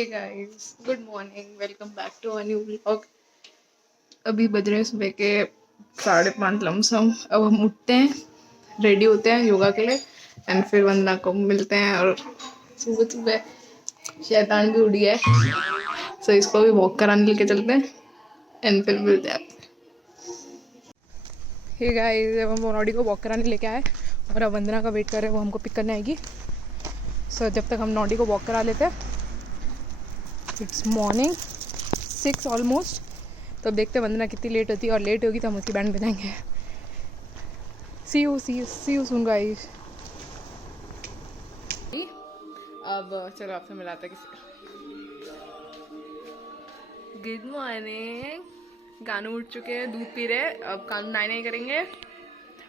Hey guys, good morning, welcome back to a new vlog. अभी बज रहे हैं सुबह के 5:30 लमसम। अब हम उठते हैं, रेडी होते हैं योगा के लिए एंड फिर वंदना को मिलते हैं। और सुबह सुबह शैतान भी उठ गया है, सो इसको भी वॉक कराने लेके चलते हैं एंड फिर मिलते हैं। हे गाइस, अब हम मोनोडी को वॉक कराने लेके आए और अब वंदना का वेट कर रहे हैं, वो हमको पिक करने आएगी। सो जब तक हम नॉडी को वॉक करा लेते हैं। It's morning 6 almost. तो अब देखते हैं वंदना कितनी लेट होती है, और लेट होगी तो हम उसकी बैंड बजाएंगे। सी यू सून गाइस। अब चलो आपसे मिलाते हैं किसी। Good morning. कानू उठ चुके हैं, दूध पी रहे हैं। अब कानू नाई करेंगे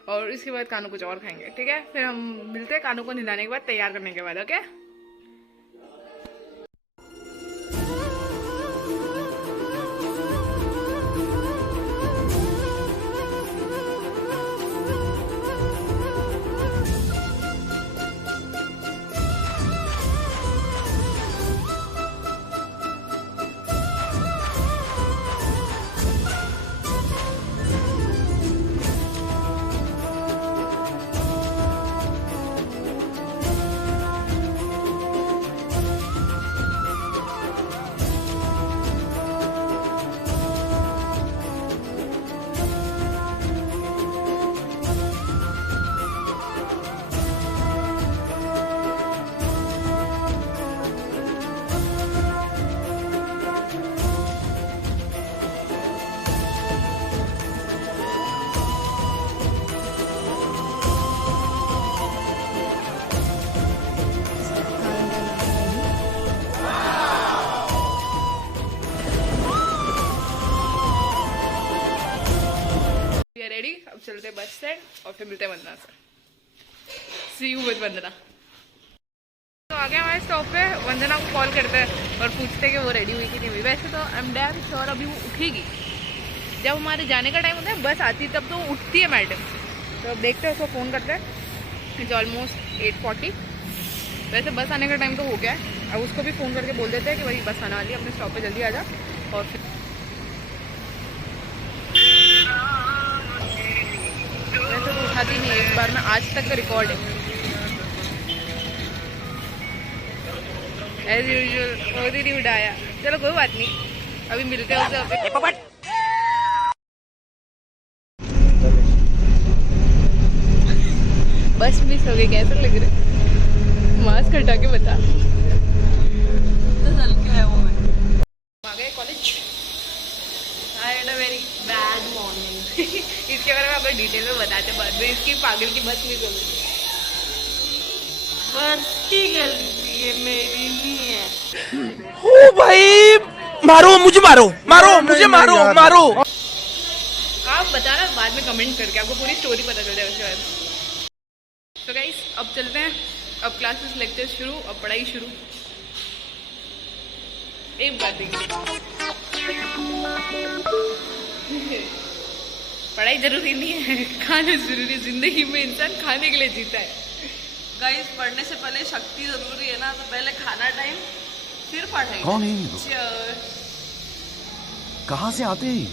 और इसके बाद कानू कुछ और खाएंगे, ठीक है। फिर हम मिलते हैं कानू को नहलाने के बाद, तैयार करने के बाद, ओके। रेडी, अब चलते हैं बस स्टैंड और फिर मिलते हैं वंदना से। सी यू विद वंदना। तो आ गए हमारे स्टॉप पे। वंदना को कॉल करते हैं और पूछते हैं कि वो रेडी हुई कि नहीं हुई। वैसे तो आई एम डैम श्योर अभी वो उठेगी। जब हमारे जाने का टाइम होता है, बस आती तब तो उठती है मैडम। तो अब देखते हैं, उसको फ़ोन करते हैं। It's almost 8:40। वैसे बस आने का टाइम तो हो गया है। अब उसको भी फ़ोन करके बोल देते हैं कि भाई बस आने वाली है, अपने स्टॉप पर जल्दी आ जा। और फिर वैसे तो उठाती नहीं, एक बार में आज तक का रिकॉर्ड है। एज यूजुअल बहुत ही नहीं उठाया। चलो कोई बात नहीं, अभी मिलते हैं उसे। बस मिस हो गई, कैसे लग रहा है? मास्क हटा के बता। तो चल के है वो मैं आ गए college. I had a very bad morning. इसके बारे में आपको डिटेल में बताते बाद में। इसकी पागल की बस मिस हो गई। बस की गलती ये मेरी नहीं है। ओ भाई, मारो मुझे, मुझे मारो। आप बताना बाद में कमेंट करके, आपको पूरी स्टोरी पता चल जाए उसके बाद। तो गाइस अब चलते हैं। अब क्लासेस लेक्चर शुरू, अब पढ़ाई शुरू। एक बात देखिए, पढ़ाई जरूरी नहीं है, खाना जरूरी। जिंदगी में इंसान खाने के लिए जीता है। गाइस, पढ़ने से पहले शक्ति जरूरी है ना, तो पहले खाना टाइम फिर पढ़ाई। कौन है ये लोग? कहाँ से आते हैं?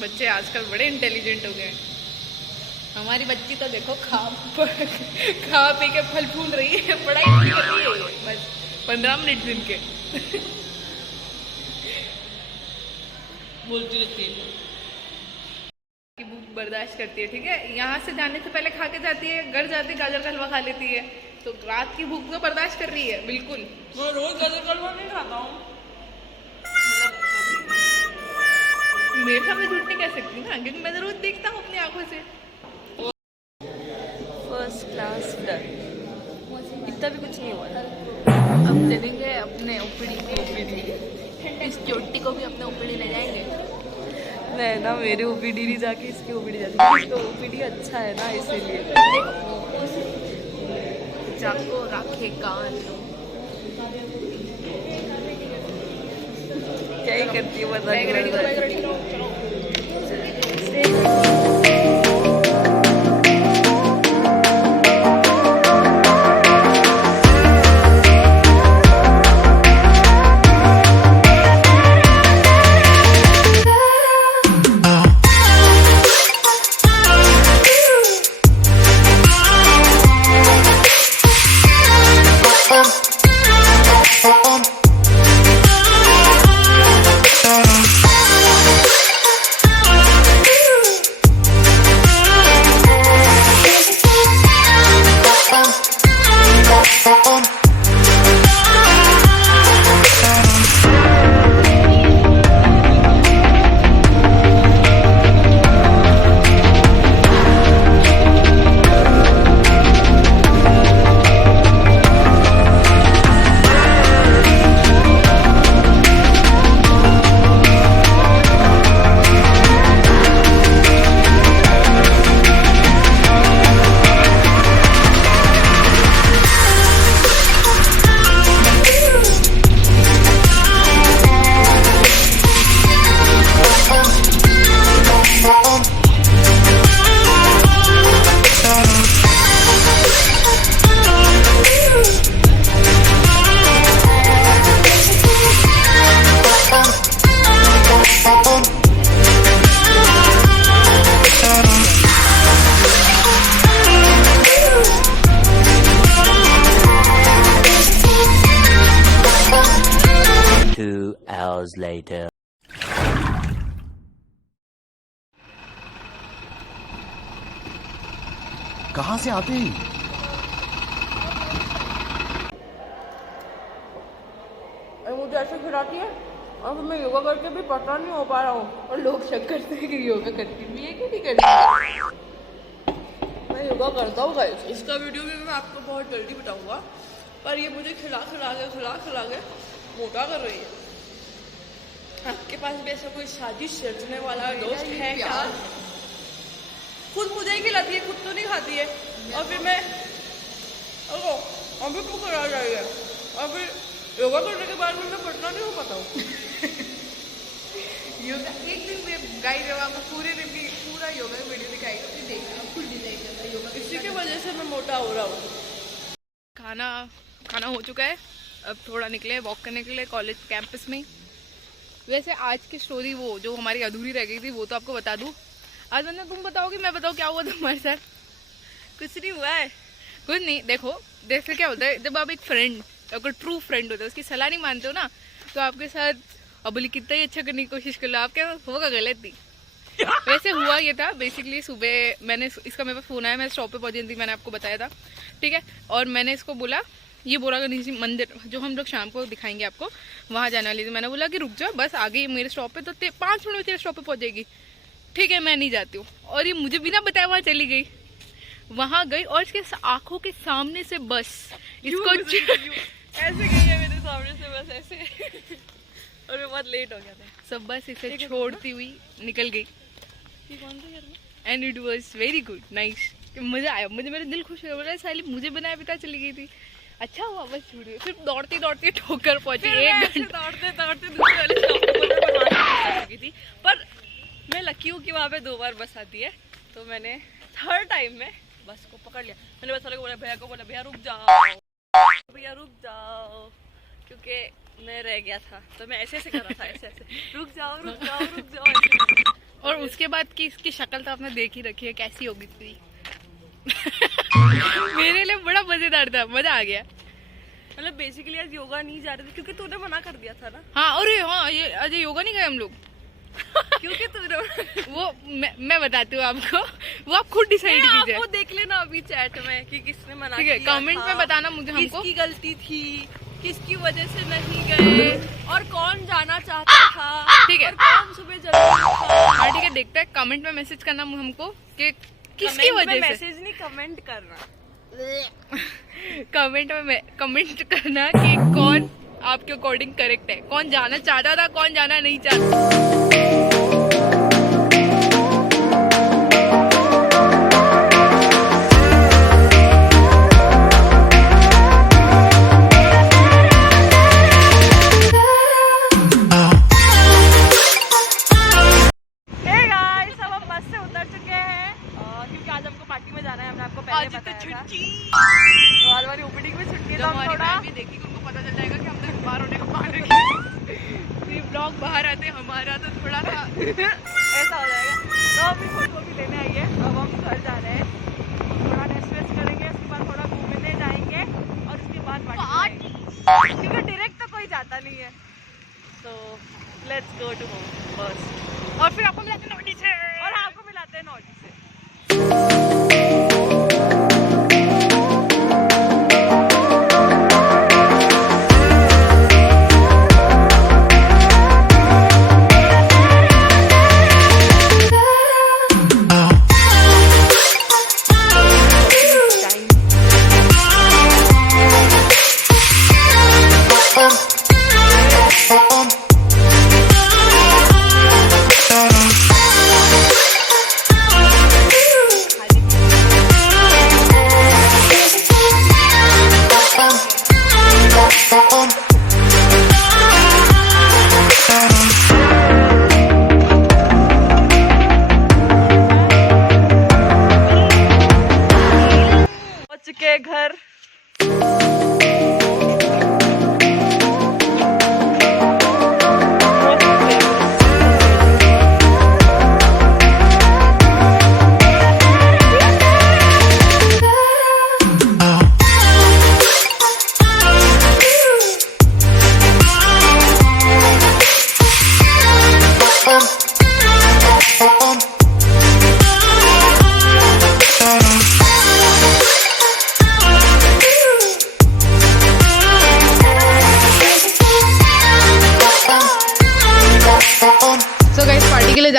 बच्चे आजकल बड़े इंटेलिजेंट हो गए। हमारी बच्ची तो देखो खा पी के फल फूल रही है, पढ़ाई नहीं कर रही है। बस 15 मिनट दिन के बोलती रहती है की भूख बर्दाश्त करती है, ठीक है। यहाँ से जाने से पहले खा के जाती है, घर जाते गाजर का हलवा खा लेती है। तो रात की भूख तो बर्दाश्त कर रही है बिल्कुल। मैं रोज गाजर का हलवा नहीं खाता हूँ। मेरे सामने झूठ नहीं कह सकती ना, क्योंकि मैं रोज देखता हूँ अपनी आंखों से। फर्स्ट क्लास डन, इतना भी कुछ नहीं हुआ। अब चलेंगे अपने ओपीडी में। इस चोटी को भी अपने ओपीडी ले जाएंगे। नहीं ना, मेरे ओपीडी नहीं जाके इसकी ओपीडी जाती। इसका ओपीडी अच्छा है ना, इसीलिए। जाको राखे कान। क्या ही करती है पता नहीं। later. कहाँ से आते हैं? मुझे ऐसे खिलाती है और फिर मैं योगा करके भी पता नहीं हो पा रहा हूँ और लोग शक करते हैं कि योगा करती भी है कि नहीं करती। मैं योगा करता हूँ गाइस, इसका वीडियो भी मैं आपको बहुत जल्दी बताऊंगा। पर ये मुझे खिला खिला के मोटा कर रही है। आपके पास भी ऐसा कोई साजिश रचने वाला दोस्त है क्या? खुद मुझे ही खिलाती है, खुद तो नहीं खाती है। और फिर मैं अभी तो करा रही है और फिर योगा करने के बाद में मैं पढ़ना नहीं हो पाता हूँ। योगा एक दिन में गाइड जब आपको पूरे दिन की पूरा योगा वीडियो दिखाएगा फिर देखना खुद डिजाइन करना योगा। इसी की वजह से मैं मोटा हो रहा हूँ। खाना हो चुका है, अब थोड़ा निकले वॉक करने के लिए कॉलेज कैंपस में। वैसे आज की स्टोरी वो जो हमारी अधूरी रह गई थी वो तो आपको बता दूँ। आज मैंने तुम बताओगे मैं बताऊँ क्या हुआ तुम्हारे साथ? कुछ नहीं हुआ है, कुछ नहीं। देखो जैसे क्या होता है जब आप एक फ्रेंड, अगर ट्रू फ्रेंड होता है, उसकी सलाह नहीं मानते हो ना, तो आपके साथ अबली कितना ही अच्छा करने की कोशिश कर लो, आपके होगा गलत ही। वैसे हुआ ये था बेसिकली, सुबह मैंने इसका मेरे पास फ़ोन आया, मैं स्टॉप पे पहुंची थी, मैंने आपको बताया था, ठीक है। और मैंने इसको बोला, ये बोला कि नहीं मंदिर जो हम लोग शाम को दिखाएंगे आपको वहाँ जाने वाली थी। मैंने बोला कि रुक जाओ, बस आ गई मेरे स्टॉप पे तो 5 मिनट में तेरे स्टॉप पे पहुँच जाएगी, ठीक है मैं नहीं जाती हूँ। और ये मुझे बिना बताया वहाँ चली गई, वहाँ गई और इसके आँखों के सामने से बस इसको ऐसे गई है मेरे सामने से बस ऐसे और मैं बहुत लेट हो गया था। सब बस इसे छोड़ती हुई निकल गई। ये कौन सा घर में? And it was very good, nice, मज़ा आया मुझे, मेरा दिल खुश हो रहा साली मुझे बनाया पिता चली गई थी। अच्छा हुआ बस छूट गई, फिर दौड़ती ठोकर पहुंची। 1 घंटे दौड़ते दूसरे वाले स्टॉप पर चुकी थी। पर मैं लकी हूँ कि वहाँ पे 2 बार बस आती है, तो मैंने 3rd टाइम में बस को पकड़ लिया। मैंने बस वाले को बोला, भैया को बोला भैया रुक जाओ, क्योंकि मैं रह गया था तो मैं ऐसे कर रहा था, ऐसे रुक जाओ ऐसे। और उसके बाद की इसकी शक्ल तो आपने देख ही रखी है कैसी होगी थी। मेरे लिए बड़ा मजेदार था, मजा आ गया। मतलब बेसिकली आज योगा नहीं जा रही थी क्योंकि तूने मना कर दिया था ना। हाँ, अरे हाँ, ये आज योगा नहीं गए हम लोग क्योंकि तूने वो मैं बताती हूँ आपको, वो आप खुद डिसाइड कीजिए। वो देख लेना अभी चैट में कि किसने मना किया, कमेंट में बताना मुझे, हमको किसकी गलती थी, किसकी वजह से नहीं गए और कौन जाना चाहता था, ठीक है, कौन सुबह जल्दी था। हाँ ठीक है, देखते हैं कमेंट में मैसेज करना हमको कि किसकी वजह से। मैसेज नहीं कमेंट करना, कमेंट में कमेंट करना कि कौन आपके अकॉर्डिंग करेक्ट है, कौन जाना चाहता था, कौन जाना नहीं चाहता। बाहर आते हमारा तो थोड़ा सा ऐसा हो जाएगा। तो अभी फोटो भी लेने आई है, अब हम घर जा रहे हैं, थोड़ा रेस्ट करेंगे, उसके बाद थोड़ा घूमने जाएंगे और उसके बाद क्योंकि डायरेक्ट तो कोई जाता नहीं है, तो लेट्स गो टू होम बस। और फिर आपको मिलाते हैं नोटी से, और आपको मिलाते हैं नोटी से।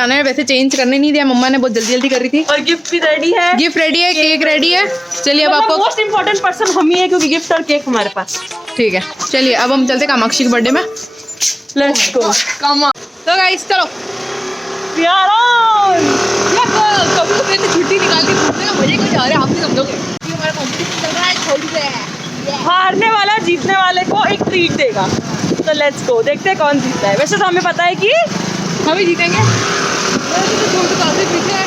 जाना है, वैसे चेंज करने नहीं दिया, मम्मा ने बहुत जल्दी जल्दी करी थी। और गिफ्ट भी रेडी है, गिफ्ट रेडी है, केक रेडी है। चलिए अब आपको मोस्ट इम्पोर्टेंट पर्सन हम ही है, क्योंकि गिफ्ट और केक हमारे पास। ठीक है, चलिए अब हम चलते कामाक्षी के बर्थडे में। Let's go. तो गाइस चलो यार कभी कभी तो छुट्टी निकाल के घूमने का मजे कुछ आ रहा है, आप भी समझोगे। हमारा कॉम्पिटिशन चल रहा है, छोड़ दे। हारने वाला जीतने वाले को एक ट्रीट देगा। तो लेट्स गो, देखते हैं कौन जीतता है। वैसे तो हमें पता है कि हम ही जीतेंगे। तो काफी पीछे है।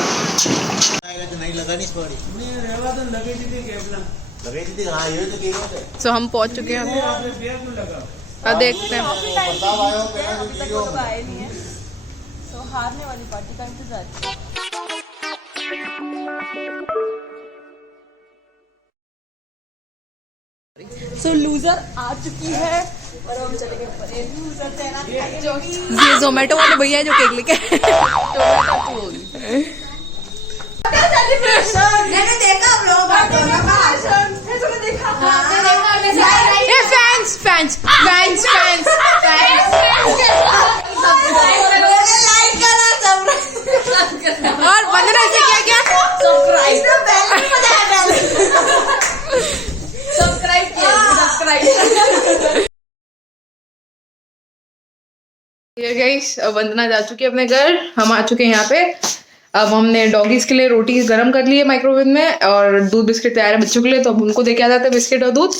सो हम पहुंच चुके हैं, अब देखते हैं। तो हारने वाली पार्टी का इंतजार। सो लूजर आ चुकी है और हम चलेंगे ऊपर। ये लूजर तेरा ये जोमेटो वाले भैया है जो केक लेके मैंने देखा vlog fans fans fans fans like करो और वंदना से क्या क्या सब्सक्राइब सब्सक्राइब ये गाइस अब वंदना जा चुकी है अपने घर, हम आ चुके हैं यहाँ पे। अब हमने डॉगीज के लिए रोटी गर्म कर ली है माइक्रोवेव में, और दूध बिस्किट तैयार है बच्चों के लिए, तो अब उनको देके आ जाते हैं बिस्किट और दूध।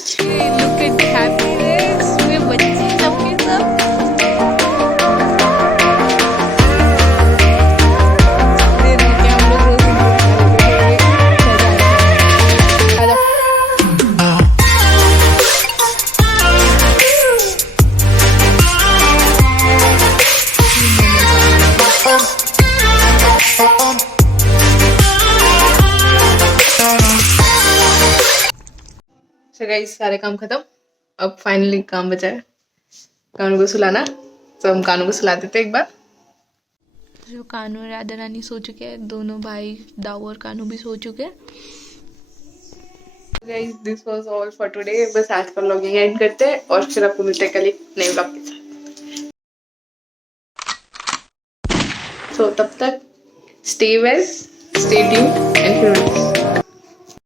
गाइस सारे काम खत्म, अब फाइनली काम बचा है कानू को सुलाना। तो हम कानू को सुला देते हैं एक बार। जो कानू और राधा रानी सो चुके हैं, दोनों भाई दाऊ और कानू भी सो चुके हैं। Guys this was all for today. बस आज का व्लॉग यहीं एंड करते हैं और फिर आपको मिलते हैं कल एक नए व्लॉग के साथ। तो तब तक stay well, stay tuned and